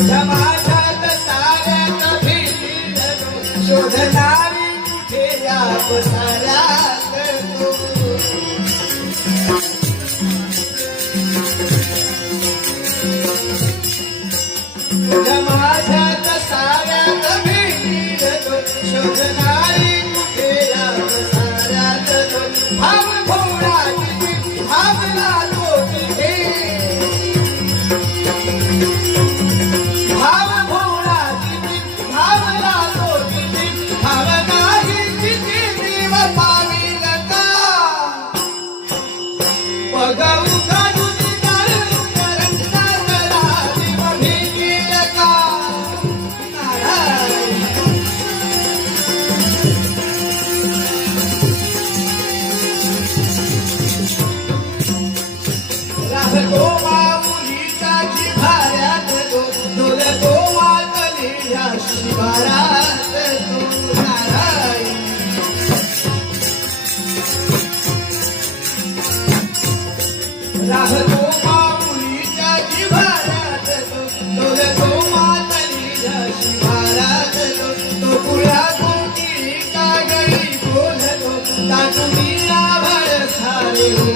समाजात साऱ्यात भिडलो शोधणारी कुठे या साऱ्यात तू समाजात साऱ्यात भिडलो शोधणारी कुठे या साऱ्यात तू भाव भोळा किती भावला लोटे भाव भोळा किती भावला लोटे भाव नाही किती देव पाविल का बघू काढून काढून करंटा करा देव भेटेल का नारायण राहतो माऊलीच्या जिव्हाऱ्यात तो डोलतो मातलीच्या शिवारात तो नारायण राहतो माऊलीच्या जिव्हाऱ्यात तो डोलतो मातलीच्या शिवारात तो पुळ्या कोटी कागडी बोलतो ताटुनी आभाळ सारे हो